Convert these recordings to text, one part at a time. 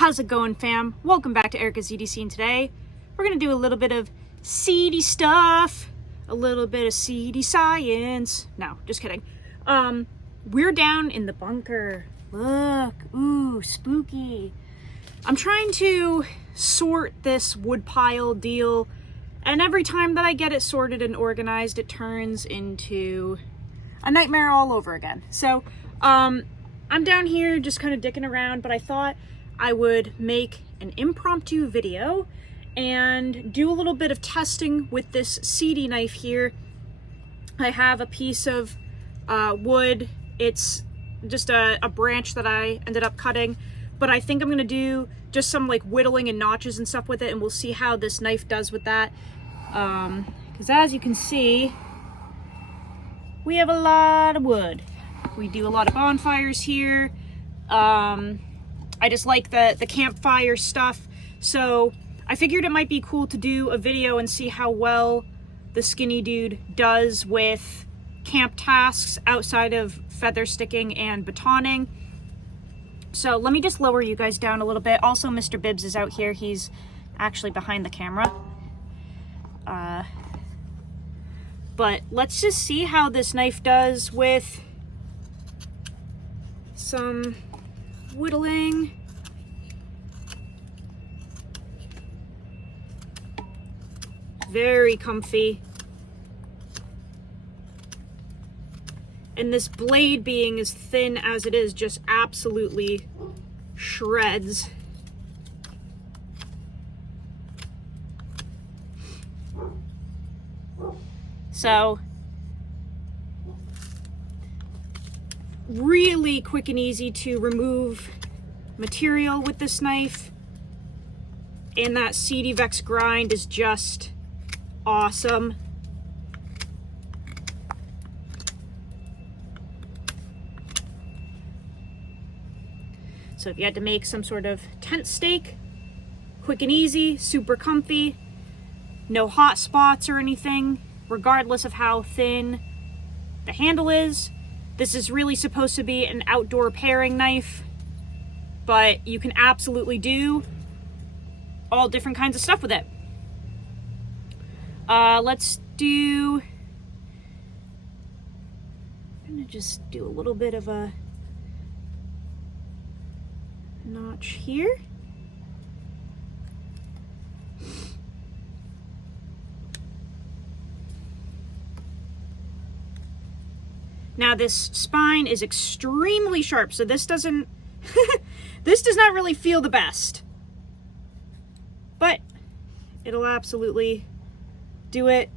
How's it going, fam? Welcome back to Erica's EDC, and today we're gonna do a little bit of seedy stuff, a little bit of seedy science. No, just kidding. We're down in the bunker. Look, ooh, spooky. I'm trying to sort this wood pile deal, and every time that I get it sorted and organized, it turns into a nightmare all over again. So, I'm down here just kind of dicking around, but I thought I would make an impromptu video and do a little bit of testing with this Seedy knife here. I have a piece of wood. It's just a branch that I ended up cutting, but I think I'm gonna do just some like whittling and notches and stuff with it, and we'll see how this knife does with that. Because as you can see, we have a lot of wood. We do a lot of bonfires here. I just like the campfire stuff. So I figured it might be cool to do a video and see how well the skinny dude does with camp tasks outside of feather sticking and batoning. So let me just lower you guys down a little bit. Also, Mr. Bibbs is out here. He's actually behind the camera. But let's just see how this knife does with some whittling. Very comfy. And this blade, being as thin as it is, just absolutely shreds. So, really quick and easy to remove material with this knife. And that Seedy Vex grind is just awesome. So if you had to make some sort of tent stake, quick and easy, super comfy, no hot spots or anything, regardless of how thin the handle is. This is really supposed to be an outdoor paring knife, but you can absolutely do all different kinds of stuff with it. Let's do, I'm gonna just do a little bit of a notch here. Now this spine is extremely sharp, so this doesn't, this does not really feel the best, but it'll absolutely do it.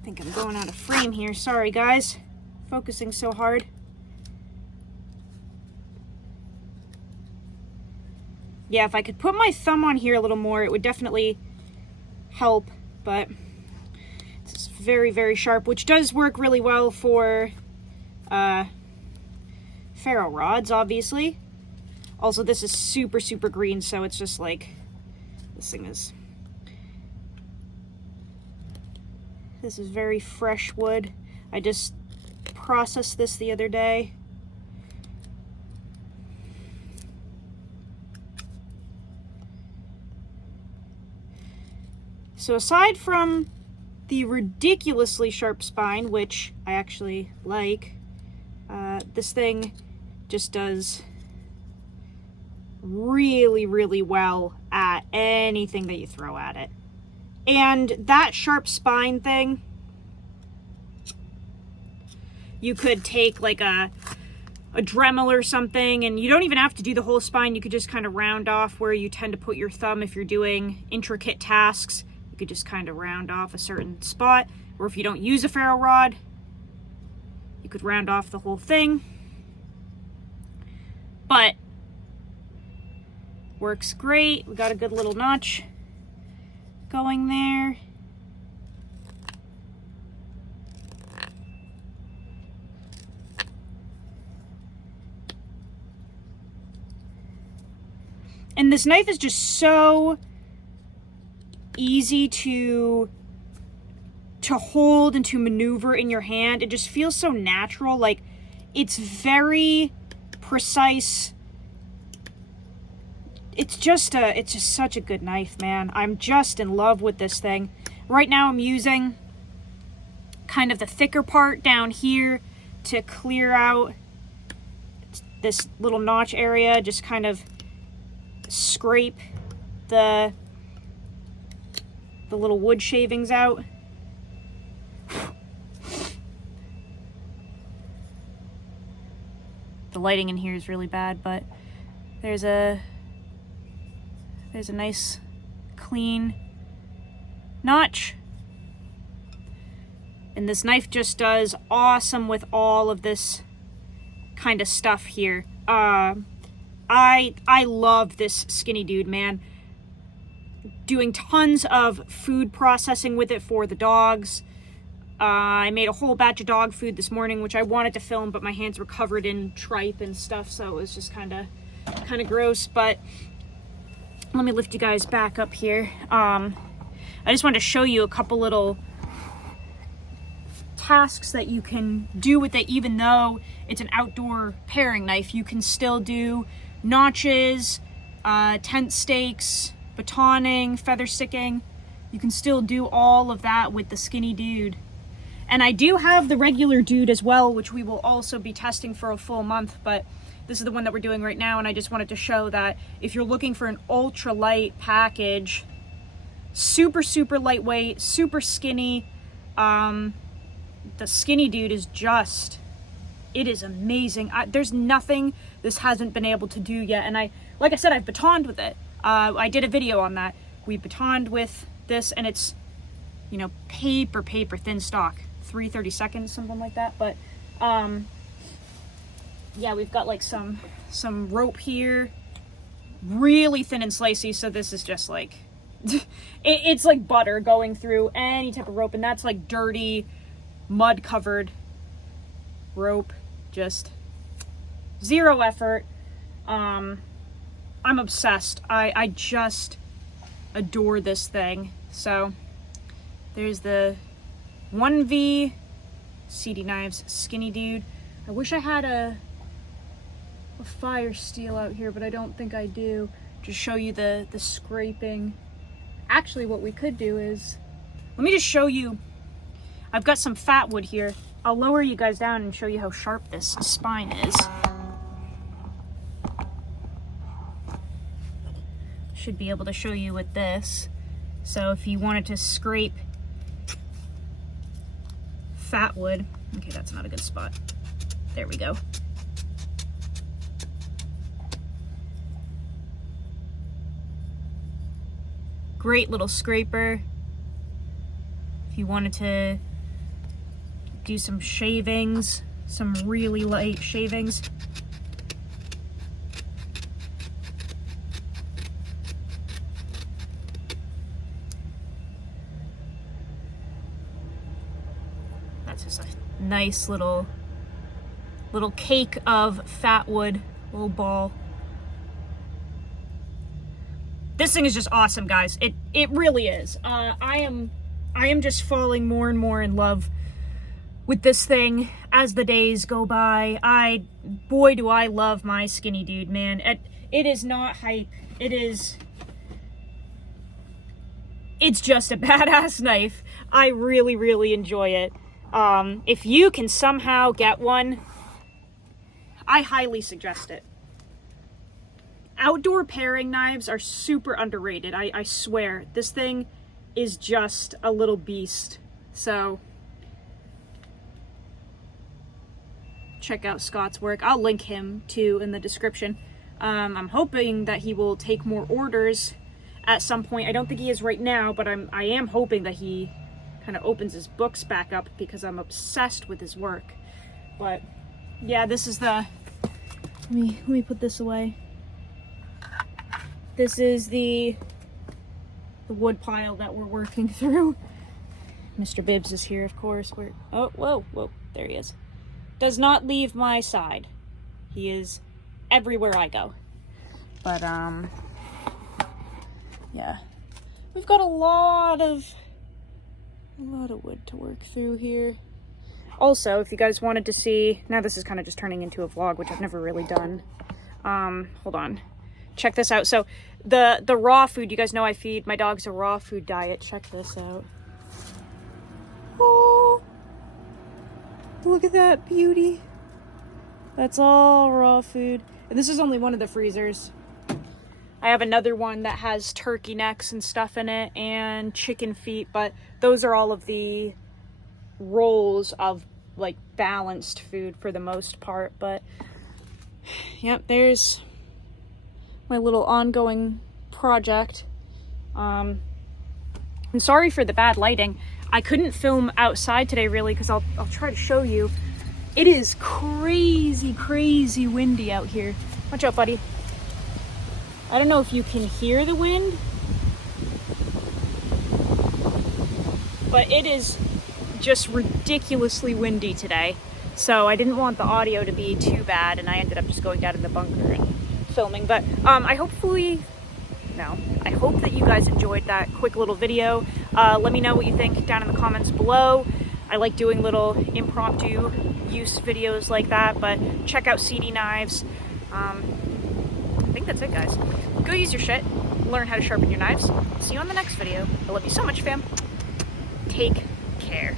I think I'm going out of frame here. Sorry, guys. Focusing so hard. Yeah, if I could put my thumb on here a little more, it would definitely help, but it's very, very sharp, which does work really well for ferro rods, obviously. Also, this is super, super green, so it's just like, this is very fresh wood. I just processed this the other day. So aside from the ridiculously sharp spine, which I actually like, this thing just does really, really well at anything that you throw at it. And that sharp spine thing, you could take like a Dremel or something, and you don't even have to do the whole spine. You could just kind of round off where you tend to put your thumb if you're doing intricate tasks. You could just kind of round off a certain spot, or if you don't use a ferro rod, you could round off the whole thing. But works great. We got a good little notch going there. And this knife is just so easy to to hold and to maneuver in your hand. It just feels so natural. Like, it's very precise. It's just such a good knife, man. I'm just in love with this thing. Right now I'm using kind of the thicker part down here to clear out this little notch area, just kind of scrape the little wood shavings out. The lighting in here is really bad, but there's a nice clean notch. And this knife just does awesome with all of this kind of stuff here. I love this Skinny Dude, man. Doing tons of food processing with it for the dogs. I made a whole batch of dog food this morning, which I wanted to film, but my hands were covered in tripe and stuff, so it was just kind of gross. But let me lift you guys back up here. I just wanted to show you a couple little tasks that you can do with it. Even though it's an outdoor paring knife, you can still do notches, tent stakes, batoning, feather sticking. You can still do all of that with the Skinny Dude. And I do have the regular Dude as well, which we will also be testing for a full month, but this is the one that we're doing right now. And I just wanted to show that if you're looking for an ultra light package, super lightweight, super skinny, the Skinny Dude is just, it is amazing. There's nothing this hasn't been able to do yet. And like I said, I've batoned with it. I did a video on that. We batoned with this, and it's, you know, paper thin stock, 3/32, something like that. But yeah, we've got like some rope here, really thin and slicey. So this is just like it's like butter going through any type of rope, and that's like dirty, mud covered rope. Just zero effort. I'm obsessed. I just adore this thing. So there's the 1V Seedy Knives Skinny Dude. I wish I had a fire steel out here, but I don't think I do. Just show you the scraping. Actually, what we could do is, let me just show you. I've got some fat wood here. I'll lower you guys down and show you how sharp this spine is. Should be able to show you with this. So if you wanted to scrape fat wood, okay, that's not a good spot. There we go. Great little scraper. If you wanted to do some shavings, some really light shavings. That's just a nice little cake of fat wood, little ball. This thing is just awesome, guys. It really is. I am just falling more and more in love with this thing as the days go by. Boy, do I love my Skinny Dude, man. It is not hype. It's just a badass knife. I really enjoy it. If you can somehow get one, I highly suggest it. Outdoor paring knives are super underrated. I swear. This thing is just a little beast. So check out Scott's work. I'll link him too in the description. I'm hoping that he will take more orders at some point. I don't think he is right now, but I am hoping that he kind of opens his books back up, because I'm obsessed with his work. But yeah, this is the, let me put this away. This is the wood pile that we're working through. Mr. Bibbs is here, of course. Oh, whoa, there he is. Does not leave my side. He is everywhere I go. But yeah, we've got a lot of A lot of wood to work through here. Also, if you guys wanted to see, now this is kind of just turning into a vlog, which I've never really done. Hold on. Check this out. So the raw food, you guys know I feed my dogs a raw food diet. Check this out. Oh, look at that beauty. That's all raw food. And this is only one of the freezers. I have another one that has turkey necks and stuff in it and chicken feet, but those are all of the rolls of like balanced food for the most part. But yep, there's my little ongoing project. I'm sorry for the bad lighting. I couldn't film outside today really because I'll try to show you. It is crazy windy out here. Watch out, buddy. I don't know if you can hear the wind, but it is just ridiculously windy today. So I didn't want the audio to be too bad, and I ended up just going down in the bunker and filming. But I hope that you guys enjoyed that quick little video. Let me know what you think down in the comments below. I like doing little impromptu use videos like that, but check out Seedy knives. I think that's it, guys. Go use your shit, learn how to sharpen your knives. See you on the next video. I love you so much, fam. Take care.